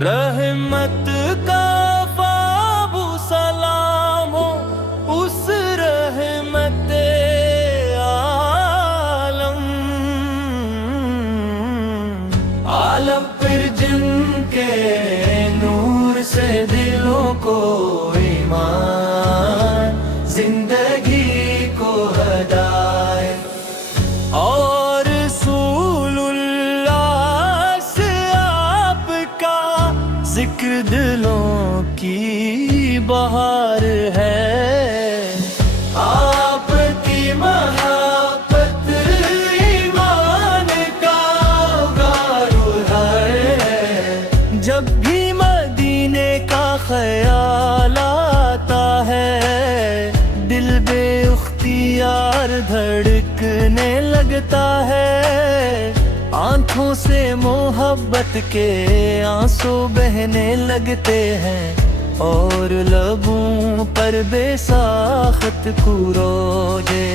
रहमत का बाबू सलाम हो उस रहमत आलम, आलम फिर जिनके नूर से दिलों को ईमान, जिंदगी को हदायत और जिक्र दिलों की बहार है। आपकी मोहब्बत ईमान का गारो है। जब भी मदीने का ख्याल आता है दिल बेख्तियार धड़कने लगता है। आंखों से मोहब्बत के आंसू बहने लगते हैं और लबों पर बेसाख्त कुरोजे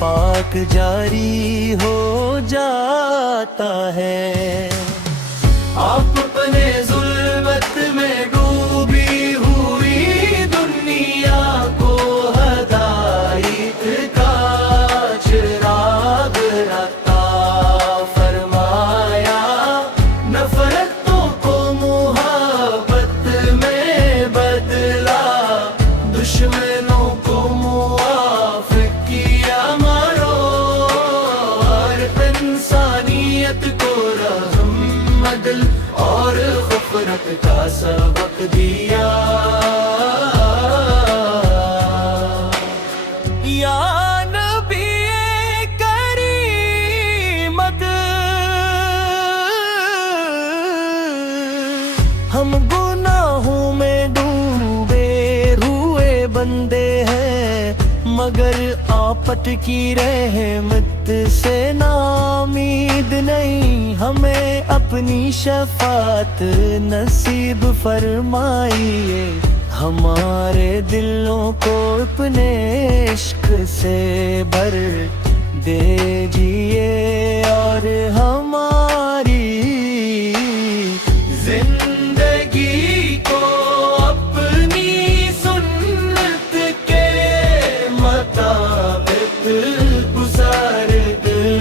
पाक जारी हो जाता है। आप अपने जुल्मत में डूबी हुई दुनिया को हदायत का चिराग रखा दुश्मनों को मुआफ़ किया मारो और इंसानियत को रहम अदल और ग़फ़रत का सबक दिया। या नबी करीमत हम गुनाहों में बंदे हैं मगर आपत की रहमत से नाउम्मीद नहीं। हमें अपनी शफ़ाअत नसीब फरमाइए, हमारे दिलों को अपने इश्क से भर दीजिए और हमारी जिंदगी को गुजार दिल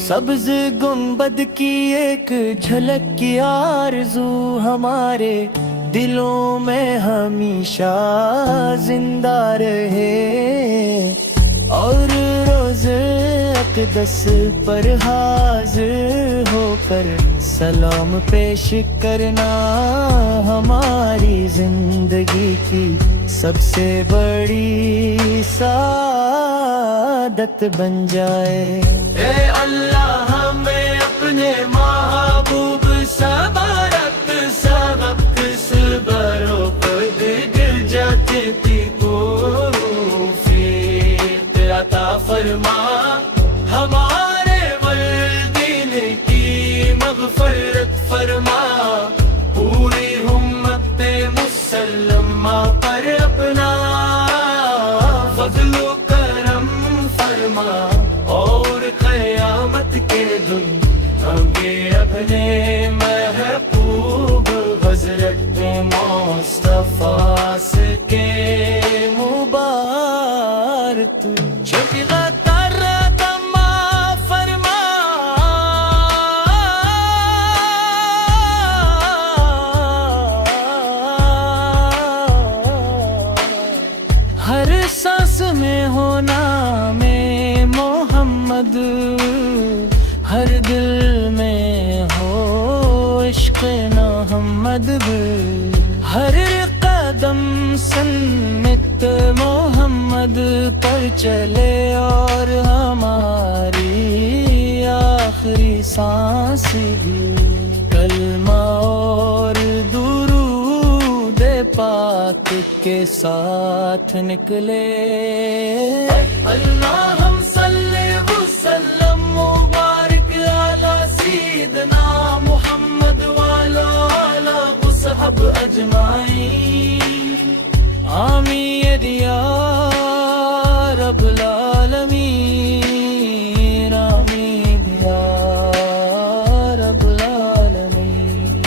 सब्ज गुंबद की एक झलक की आरज़ू हमारे दिलों में हमेशा जिंदा रहे और रोज़े अक़दस पर हाज़िर होकर सलाम पेश करना हमारी जिंदगी की सबसे बड़ी सादत बन जाए। ए अल्लाह हमें अपने महबूब सबरत सबक सबरों पर गिर जाते थी अता फरमा। हमारे वल्दीन की मग़फ़रत फरमा, पूरी उम्मत मुसल्लमा पर अपना फज़्ल करम फरमा और क़यामत के दिन हमें अपने महबूब हज़रत मुस्तफ़ा के मुबारक हर सांस में होना में मोहम्मद, हर दिल में हो इश्क़ मोहम्मद, हर कदम सन्नत मोहम्मद पर चले और हमारी आखिरी सांस भी कलमा और दुरूद पाक के साथ निकले। अल्लाहुम सल्ली व सल्लम मुबारक अला सय्यिदना मुहम्मद व अला आलिहि वसहब अजमाइन। आमीन या रब्बल आलमीन, आमीन या रब्बल आलमीन।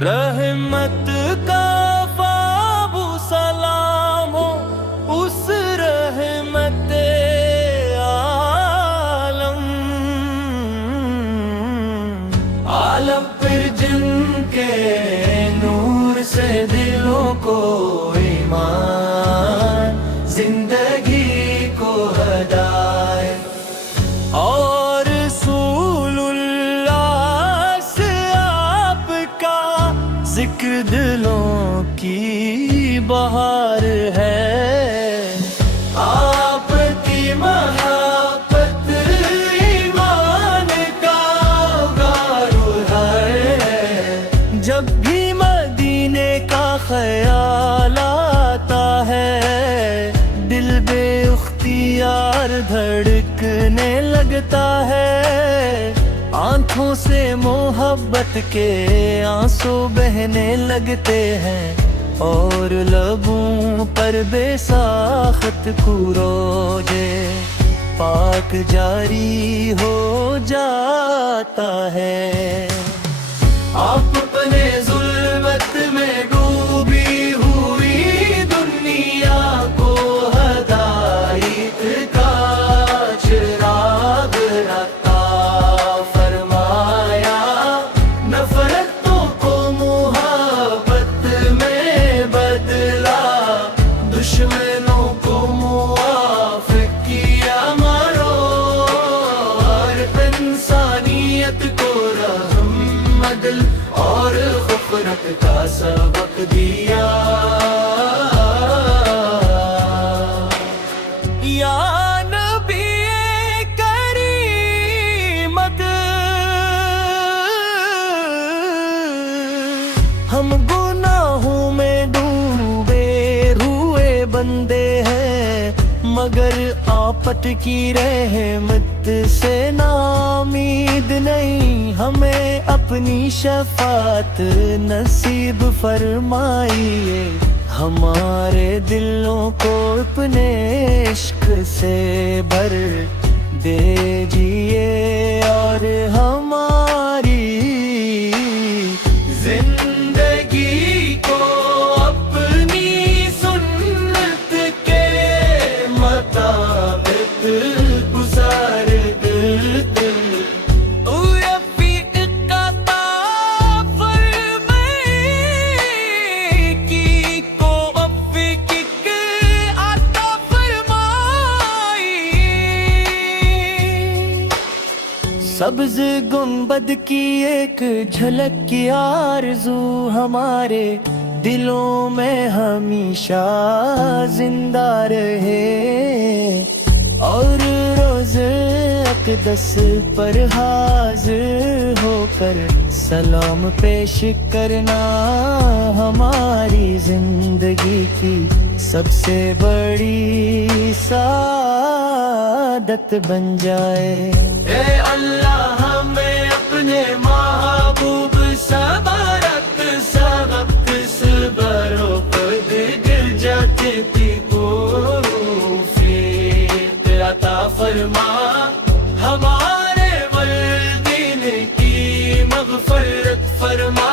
रहमत का बाबू सलाम हो उस रहमत आलम, आलम फिर जिनके नूर से दिलों को ईमान, जिंदगी को हदायत और रसूलुल्लाह से आपका जिक्र दिलों की बहार है। आपकी मोहब्बत ईमान का गारो है। जब भी मदीने का ख्याल आता है दिल बेख्तियार धड़कने लगता है। आंखों से मोहब्बत के आंसू बहने लगते हैं और लबों पर बेसाख्त कुरोजे पाक जारी हो जाता है। आप अपने जुल्मत में डूबी हुई दुनिया को हदायत का चिराग रखा फरमाया। नफरतों को मोहब्बत में बदला, दुश्मनों को मुआफ़ किया मारो और इंसानियत को रहम अदल और ग़फ़रत का सबक दिया। या नबी करीमत, हम गुनाहों में डूबे हुए बंदे हैं मगर आपत की रहमत से नाउम्मीद नहीं। हमें अपनी शफ़ाअत नसीब फरमाइए, हमारे दिलों को अपने इश्क से भर दीजिए और हमारी जिंदगी को अपनी सुन्नत के मुताबिक गुजार दे। सब्ज गुंबद की एक झलक की आरज़ू हमारे दिलों में हमेशा जिंदा रहे और रोज़ अक़दस पर हाज़िर होकर सलाम पेश करना हमारी जिंदगी की सबसे बड़ी सादत बन जाए। ए अल्लाह हमें अपने महबूब सबरत सबक सबरो पर गिर जाते थी तौफीक अता फरमा। हमारे वालिदैन की मग़फ़िरत फरमा,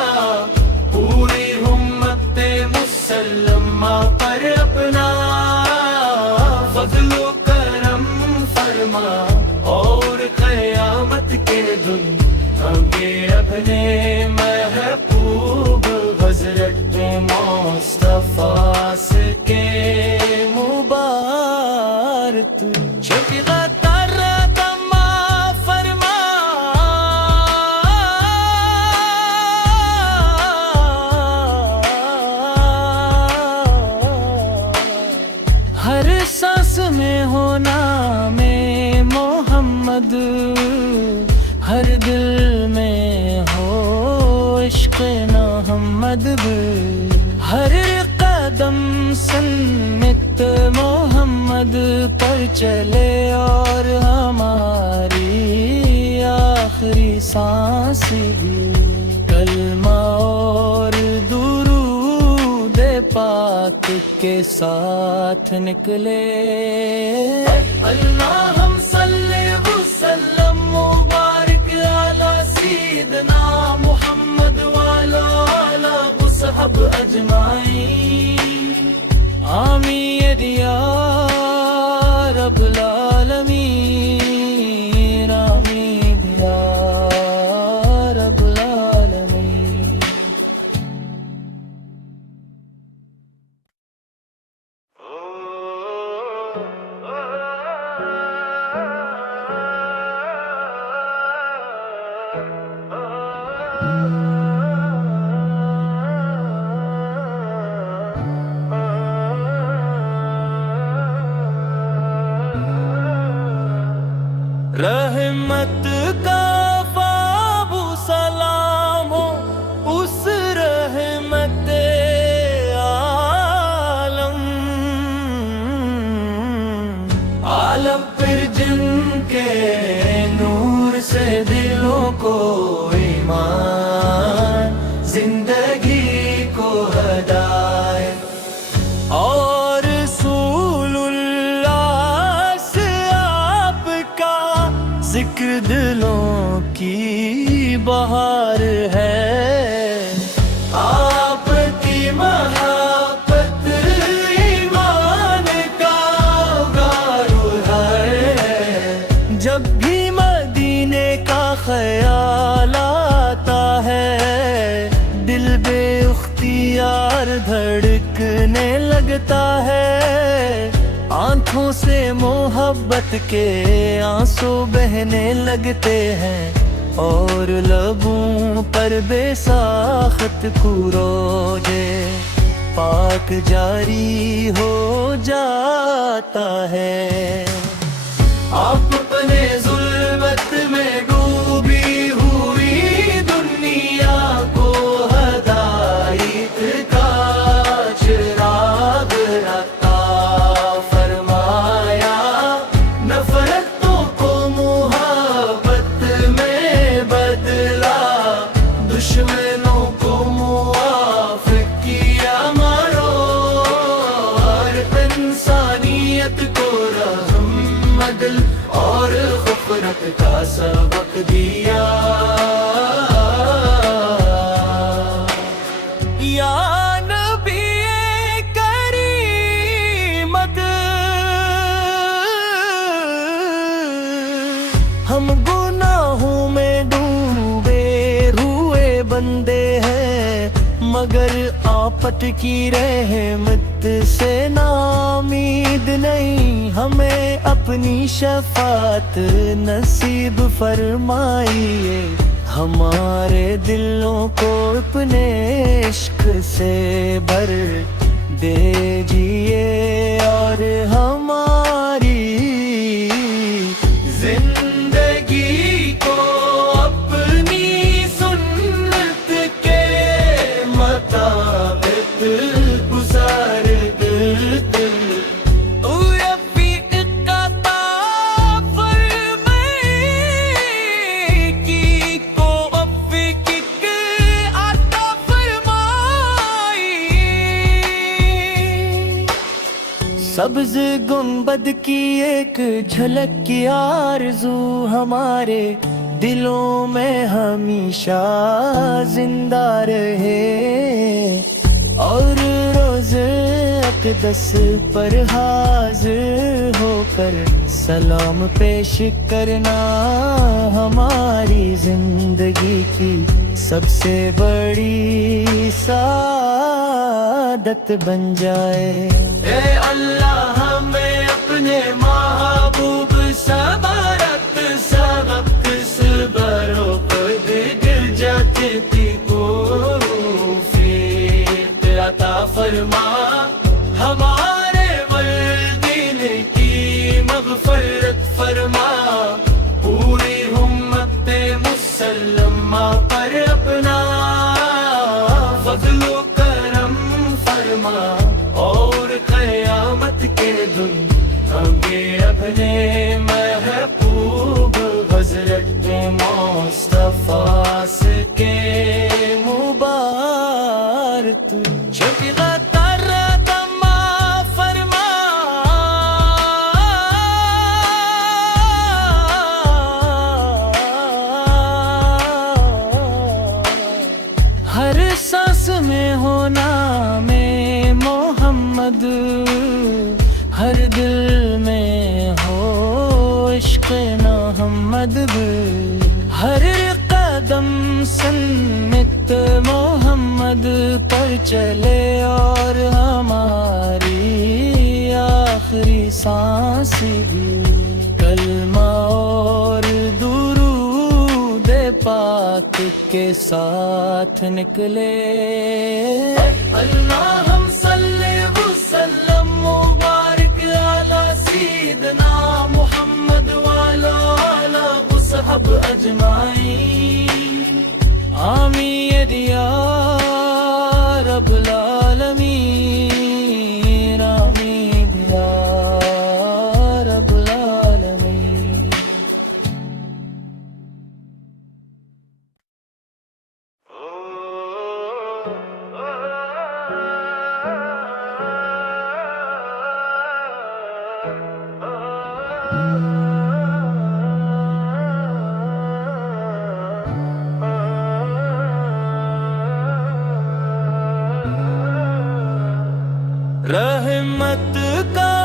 पूरी उम्मत मुसल्लमा पर अपना फज़्ल करम फरमा और क़यामत के दिन हमें محمد ہر قدم سنت محمد پر چلے اور ہماری آخری سانس بھی کلمہ اور درود پاک کے ساتھ نکلے۔ اللہم صلی وسلم مبارک علی سیدنا محمد وعلی آلہ وصحب اجمعین، آمین یا رب العالمین، آمین یا رب العالمین۔ رحمت کا بابو سلام ہو اس رحمت عالم، عالم پر جن کے نور سے دلوں کو ایمان، زندگی کو ہدایت اور رسول اللہ سے آپ کا ذکر دلوں کی بہار ہے۔ آپ کی محبت ایمان کا غارو ہے، جب بھی مدینے کا خیال آتا ہے دل بے اختیار دھڑکنے لگتا ہے، آنکھوں سے محبت کے آنسو بہنے لگتے ہیں اور لبوں پر بے ساخت کوروجے پاک جاری ہو جاتا ہے۔ آپ اپنے ظلمت میں ڈوبی ہوئی دنیا کو ہدایت کا چراغ عطا فرمایا، نفرتوں کو محبت میں بدلا، دشمنوں کو موافق کیا مارو، اور انسانیت کو رحم عدل اور غفرت کا سبق دیا۔ یا نبی کریمت، ہم گناہوں میں ڈوبے ہوئے بندے ہیں، مگر آفت کی رحمت سے نامید نہیں، ہمیں اپنی شفاعت نصیب فرمائیے، ہمارے دلوں کو اپنے عشق سے بھر دیجیے، اور ہماری زندگی کو اپنی سنت کے مطابق گزار دے۔ او رفیق عطا فرمائے کی کو افق عطا فرمائی، سبز گنبد کی ایک جھلک کی آرزو ہمارے دلوں میں ہمیشہ زندہ رہے، اور روز اقدس پر حاضر ہو کر سلام پیش کرنا ہماری زندگی کی سب سے بڑی سعادت بن جائے۔ اے اللہ ہمیں اپنے محبوب صبرت سبق صبرو قد گر جاتے تھی توفیق عطا فرما، ہمارے والدین کی مغفرت فرما، پوری امت مسلمہ پر اپنا فضل و کرم فرما اور قیامت کے دن ہمیں اپنے محبوب حضرت مصطفیٰ سے کے مبارک شفیقت ہر سانس میں ہونا میں محمد ہر دل میں ہو عشق محمد ہر قدم سنت محمد پر چلے اور ہماری آخری سانس بھی کلمہ اور درود پاک کے ساتھ نکلے اللہم صلی وسلم مبارک علی سیدنا محمد وعلی آلہ وصحب اجمعین آمین یا رب العالمین آمین یا رب العالمین رحمت کا